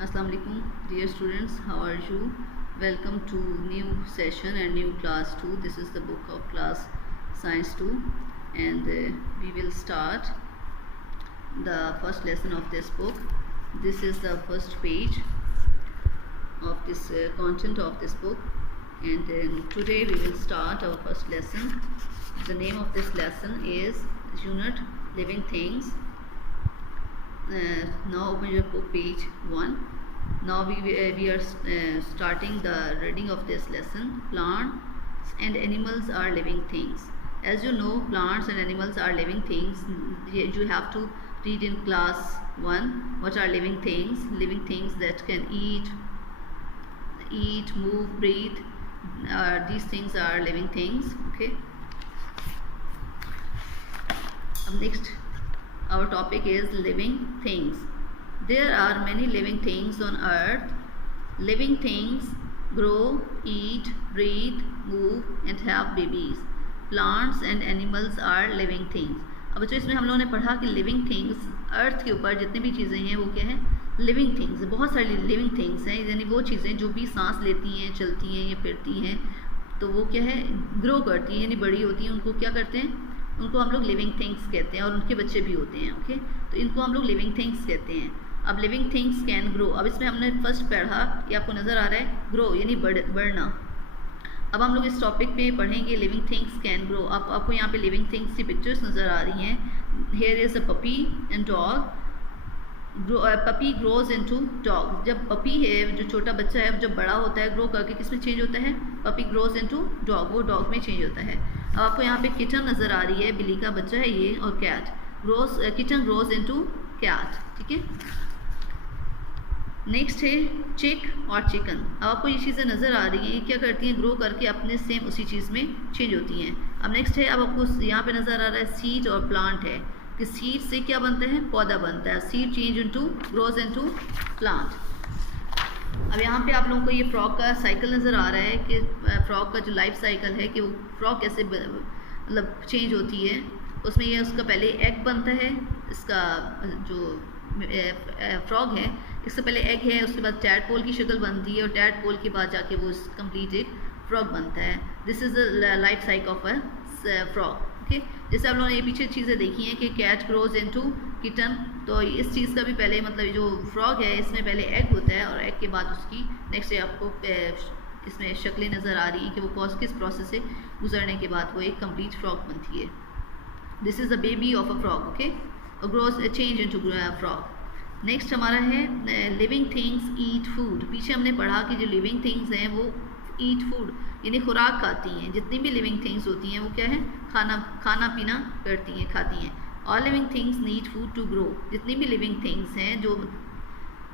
Assalamu alaikum, dear students. How are you? Welcome to new session and new class 2. This is the book of class science 2, and we will start the first lesson of this book. This is the first page of this content of this book, and today we will start our first lesson. The name of this lesson is Unit Living Things. Now open your book, page 1. Now we are starting the reading of this lesson. Plants and animals are living things. As you know, plants and animals are living things. You have to read in class 1 what are living things. Living things that can eat, move, breathe. These things are living things. Okay. Next, our topic is living things. There are many living things on earth. Living things grow, eat, breathe, move and have babies. Plants and animals are living things. अब बच्चों इसमें हम लोगों ने पढ़ा कि living things अर्थ के ऊपर जितनी भी चीज़ें हैं वो क्या है, लिविंग थिंग्स. बहुत सारी लिविंग थिंग्स हैं, यानी वो चीज़ें जो भी सांस लेती हैं, चलती हैं या फिरती हैं, तो वो क्या है, ग्रो करती हैं यानी बड़ी होती हैं. उनको क्या करते हैं, उनको हम लोग लिविंग थिंग्स कहते हैं और उनके बच्चे भी होते हैं. ओके, तो इनको हम लोग लिविंग थिंग्स कहते हैं. अब लिविंग थिंग्स कैन ग्रो. अब इसमें हमने फर्स्ट पढ़ा, ये आपको नज़र आ रहा है, ग्रो यानी बढ़ना. अब हम लोग इस टॉपिक पे पढ़ेंगे लिविंग थिंग्स कैन ग्रो. आपको यहाँ पे लिविंग थिंग्स की पिक्चर्स नज़र आ रही हैं. Here is a puppy and dog. Puppy grows into dog. जब पपी है, जो छोटा बच्चा है, जब बड़ा होता है, ग्रो करके किस में चेंज होता है, पपी ग्रोज इनटू डॉग, वो डॉग में चेंज होता है. अब आपको यहाँ पे किचन नज़र आ रही है, बिल्ली का बच्चा है ये, और cat grows, kitten grows into cat. ठीक है. नेक्स्ट है चिक और चिकन. अब आपको ये चीज़ें नज़र आ रही हैं, क्या करती हैं, ग्रो करके अपने सेम उसी चीज़ में चेंज होती हैं. अब नेक्स्ट है, अब आपको यहाँ पे नज़र आ रहा है सीड और प्लांट है, कि सीड से क्या बनता है, पौधा बनता है. Seed change into, grows into plant. अब यहाँ पे आप लोगों को ये फ्रॉग का साइकिल नज़र आ रहा है, कि फ्रॉग का जो लाइफ साइकिल है, कि वो फ्रॉग कैसे मतलब चेंज होती है. उसमें ये उसका पहले एग बनता है, इसका जो फ्रॉग है, इससे पहले एग है, उसके बाद टैडपोल की शक्ल बनती है, और टैडपोल के बाद जाके वो कंप्लीट एक फ्रॉग बनता है. This is the life cycle of a frog. Okay, जैसे आप लोगों ने ये पीछे चीज़ें देखी हैं कि कैट ग्रोज इनटू किटन, तो इस चीज़ का भी पहले मतलब जो फ्रॉग है, इसमें पहले एग होता है, और एग के बाद उसकी नेक्स्ट आपको इसमें शक्लें नज़र आ रही हैं कि वो किस प्रोसेस से गुजरने के बाद वो एक कंप्लीट फ्रॉग बनती है. This is the baby of a frog. Okay, grows change into frog. Next हमारा है लिविंग थिंग्स ईट फूड. पीछे हमने पढ़ा कि जो लिविंग थिंग्स हैं वो ईट फूड यानी खुराक खाती हैं. जितनी भी लिविंग थिंग्स होती हैं वो क्या है, खाना पीना करती हैं, खाती हैं. All living things need food to grow. जितनी भी लिविंग थिंग्स हैं जो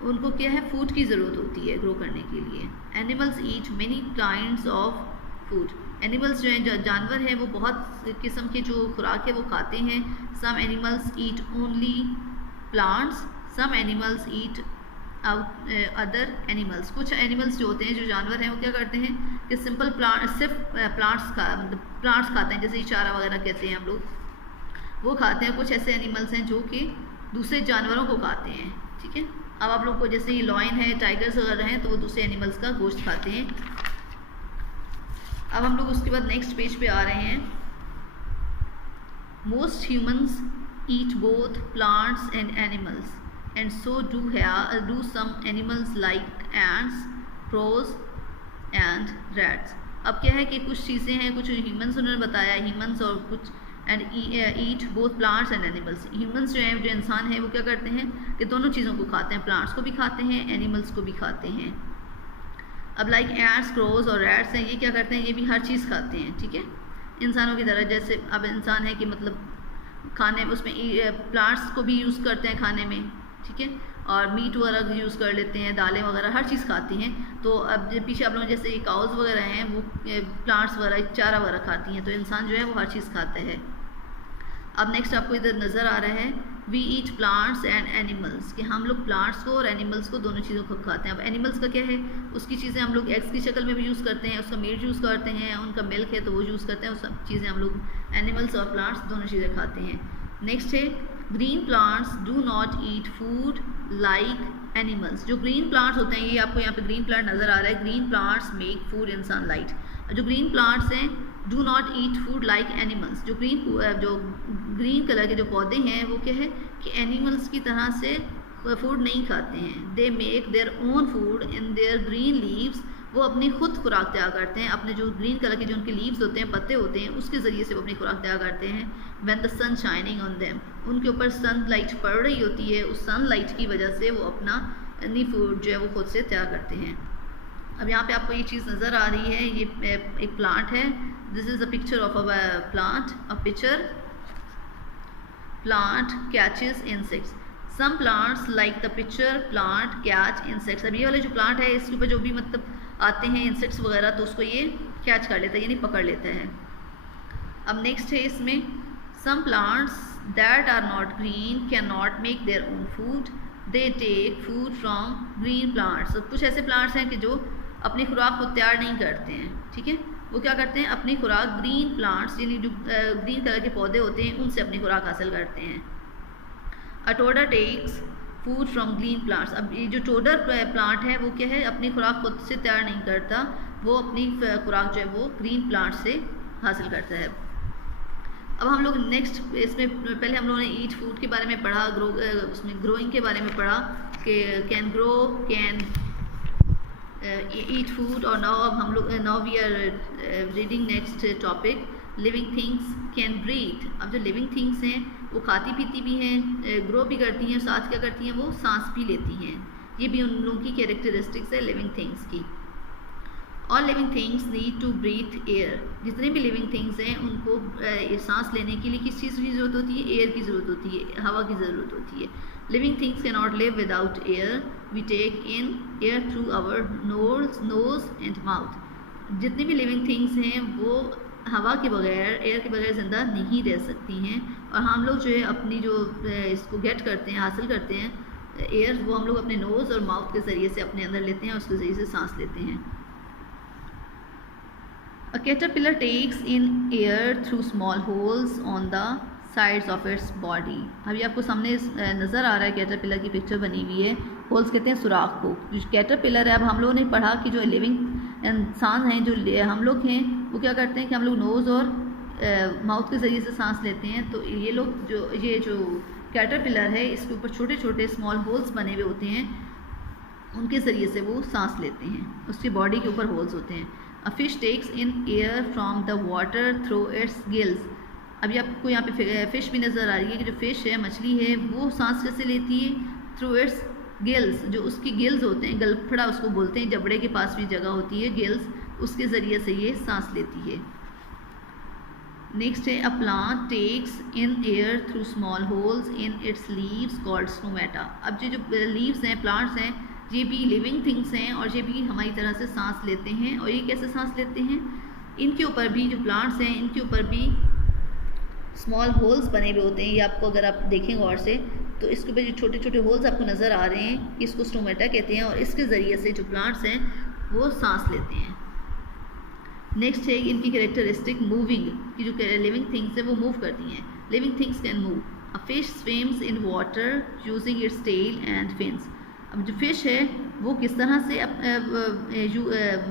उनको क्या है, फूड की ज़रूरत होती है ग्रो करने के लिए. Animals eat many kinds of food. Animals जो हैं, जो जानवर हैं, वो बहुत किस्म के जो खुराक है वो खाते हैं. Some animals eat only plants, some animals eat other animals. कुछ एनिमल्स जो होते हैं, जो जानवर हैं, वो क्या करते हैं कि सिंपल सिर्फ प्लांट्स खाते हैं, जैसे चारा वगैरह कहते हैं हम लोग, वो खाते हैं. कुछ ऐसे एनिमल्स हैं जो कि दूसरे जानवरों को खाते हैं. ठीक है. अब आप लोग को जैसे ये लॉयन है, टाइगर्स वगैरह हैं, तो वो दूसरे एनिमल्स का गोश्त खाते हैं. अब हम लोग उसके बाद नेक्स्ट पेज पे आ रहे हैं. Most humans eat both plants and animals, and so do some animals like ants, crows and rats. अब क्या है कि कुछ चीज़ें हैं, कुछ ह्यूमंस उन्होंने बताया, ह्यूमंस और कुछ and eat both plants and animals. Humans जो हैं, जो इंसान हैं, वो क्या करते हैं कि दोनों चीज़ों को खाते हैं, प्लांट्स को भी खाते हैं, एनिमल्स को भी खाते हैं. अब लाइक एंट्स, क्रोज और रैट्स हैं, ये क्या करते हैं, ये भी हर चीज़ खाते हैं. ठीक है, इंसानों की तरह. जैसे अब इंसान है कि मतलब खाने उसमें प्लांट्स को भी यूज़ करते हैं खाने में. ठीक है, और मीट वगैरह यूज़ कर लेते हैं, दालें वगैरह हर चीज़ खाती हैं. तो अब पीछे आप लोग जैसे ये काउज वगैरह हैं, वो प्लांट्स वगैरह, चारा वगैरह खाती हैं. तो इंसान जो है वो हर चीज़ खाता है. अब नेक्स्ट आपको इधर नज़र आ रहा है, we eat plants and animals, कि हम लोग प्लांट्स को और एनिमल्स को, दोनों चीज़ों को खाते हैं. अब एनिमल्स का क्या है, उसकी चीज़ें हम लोग एग्स की शक्ल में भी यूज़ करते हैं, उसका मीट यूज़ करते हैं, उनका मिल्क है तो वो यूज़ करते हैं. वो सब चीज़ें हम लोग एनिमल्स और प्लांट्स दोनों चीज़ें खाते हैं. नेक्स्ट है green plants do not eat food like animals. जो ग्रीन प्लांट्स होते हैं, ये आपको यहाँ पे ग्रीन प्लांट नज़र आ रहा है, green plants make food in sunlight. जो ग्रीन प्लांट्स हैं do not eat food like animals, जो ग्रीन कलर के जो पौधे हैं वो क्या है कि एनिमल्स की तरह से फूड नहीं खाते हैं। They make their own food in their green leaves, वो अपनी खुद खुराक तैयार करते हैं, अपने जो ग्रीन कलर के जो उनके लीव्स होते हैं, पत्ते होते हैं, उसके ज़रिए से वो अपनी खुराक तैयार करते हैं। When the sun shining on them, उनके ऊपर सनलाइट पड़ रही होती है, उस सनलाइट की वजह से वो अपना अपनी फूड जो है वो खुद से तैयार करते हैं। अब यहाँ पे आपको ये चीज़ नज़र आ रही है, ये एक प्लांट है। This is a picture of a plant, a pitcher plant catches insects. Some plants like the pitcher plant catch insects. अब ये वाले जो प्लांट है इसके ऊपर जो भी मतलब आते हैं इंसेक्ट्स वगैरह, तो उसको ये कैच कर लेता है, यानी पकड़ लेता है। अब नेक्स्ट है इसमें, some plants that are not green can not make their own food, they take food from green plants. कुछ ऐसे प्लांट्स हैं कि जो अपनी खुराक को तैयार नहीं करते हैं, ठीक है, वो क्या करते हैं, अपनी खुराक ग्रीन प्लांट्स यानी जो ग्रीन कलर के पौधे होते हैं उनसे अपनी खुराक हासिल करते हैं। A toddler takes food from green plants. अब ये जो टोडर प्लांट है वो क्या है, अपनी खुराक खुद से तैयार नहीं करता, वो अपनी खुराक जो है वो ग्रीन प्लांट से हासिल करता है। अब हम लोग नेक्स्ट इसमें, पहले हम लोगों ने ईट फूड के बारे में पढ़ा, उसमें ग्रोइंग के बारे में पढ़ा कि can grow, can eat food. और now we are reading next topic, living things can breathe. अब जो लिविंग थिंग्स हैं वो खाती पीती भी हैं, ग्रो भी करती हैं, साथ क्या करती हैं, वो सांस भी लेती हैं। ये भी उन लोगों की कैरेक्टरिस्टिक्स है लिविंग थिंग्स की। All living things need to breathe air. जितने भी लिविंग थिंग्स हैं उनको सांस लेने के लिए किस चीज़ की ज़रूरत होती है, एयर की ज़रूरत होती है, हवा की ज़रूरत होती है। Living things can not live without air, we take in air through our nose and mouth. जितनी भी लिविंग थिंग्स हैं वो हवा के बगैर, एयर के बगैर ज़िंदा नहीं रह सकती हैं, और हम लोग जो है अपनी जो इसको गेट करते हैं, हासिल करते हैं एयर, वो हम लोग अपने नोज़ और माउथ के ज़रिए से अपने अंदर लेते हैं और उसके ज़रिए से सांस लेते हैं। A caterpillar takes in air through small holes on the sides of its body। अभी आपको सामने नज़र आ रहा है कैटरपिलर की पिक्चर बनी हुई है, होल्स कहते हैं सुराख को। जो कैटरपिलर है, अब हम लोगों ने पढ़ा कि जो लिविंग इंसान हैं, जो हम लोग हैं, वो क्या करते हैं कि हम लोग नोज़ और माउथ के ज़रिए से सांस लेते हैं। तो ये लोग ये जो कैटरपिलर है, इसके ऊपर छोटे छोटे स्मॉल होल्स बने हुए होते हैं, उनके ज़रिए से वो सांस लेते हैं, उसकी बॉडी के ऊपर होल्स होते हैं। A fish takes in air from the water through its gills. अभी आपको यहाँ पे फ़िश भी नज़र आ रही है कि जो फ़िश है, मछली है, वो सांस कैसे लेती है, थ्रू इट्स गिल्स। जो उसकी गिल्स होते हैं, गलफड़ा उसको बोलते हैं, जबड़े के पास भी जगह होती है गिल्स, उसके ज़रिए से ये सांस लेती है। नेक्स्ट है, a plant takes in air through small holes in its leaves called stomata. अब जो लीव्स हैं, प्लांट्स हैं, ये भी लिविंग थिंग्स हैं और ये भी हमारी तरह से सांस लेते हैं। और ये कैसे सांस लेते हैं, इनके ऊपर भी जो प्लांट्स हैं, इनके ऊपर भी स्मॉल होल्स बने हुए होते हैं। ये आपको अगर आप देखें गौर से तो इसके ऊपर जो छोटे छोटे होल्स आपको नज़र आ रहे हैं, इसको स्टोमेटा कहते हैं, और इसके ज़रिए से जो प्लांट्स हैं वो सांस लेते हैं। नेक्स्ट है इनकी कैरेक्टरिस्टिक मूविंग, की जो लिविंग थिंग्स है वो मूव करती हैं। Living things can move. A fish swims in water using its tail and fins. अब जो फिश है वो किस तरह से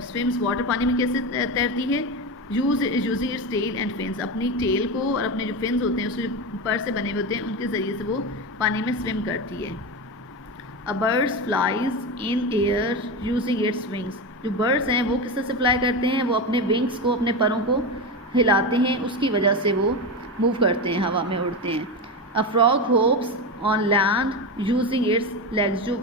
स्विम्स वाटर, पानी में कैसे तैरती है, using its tail and fins, अपनी टेल को और अपने जो फिन्स होते हैं उसके पर से बने हुए होते हैं, उनके ज़रिए से वो पानी में स्विम करती है। A bird's flies in air using its wings. जो बर्ड्स हैं वो किस तरह से फ्लाई करते हैं, वो अपने विंग्स को, अपने परों को हिलाते हैं, उसकी वजह से वो मूव करते हैं, हवा में उड़ते हैं। A frog hopes on land using it's legs. जो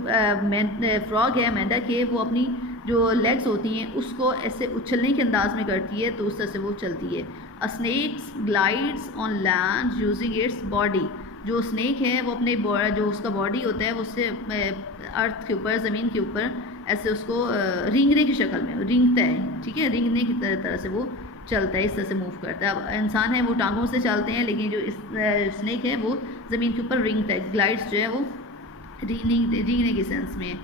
फ्रॉग है, मेंढक है, वो अपनी जो लेग्स होती हैं उसको ऐसे उछलने के अंदाज में करती है, तो उस तरह से वो चलती है। A snakes glides on land using its body. जो स्नेक है वो अपने जो उसका बॉडी होता है वो उससे अर्थ के ऊपर, ज़मीन के ऊपर ऐसे उसको रेंगने की शक्ल में रेंगता है, ठीक है, रेंगने की तरह से वो चलता है, इस तरह से मूव करता है। अब इंसान है वो टांगों से चलते हैं, लेकिन जो स्नेक है वो ज़मीन के ऊपर रेंगता है। ग्लाइड्स जो है वो रेंगने की सेंस में है।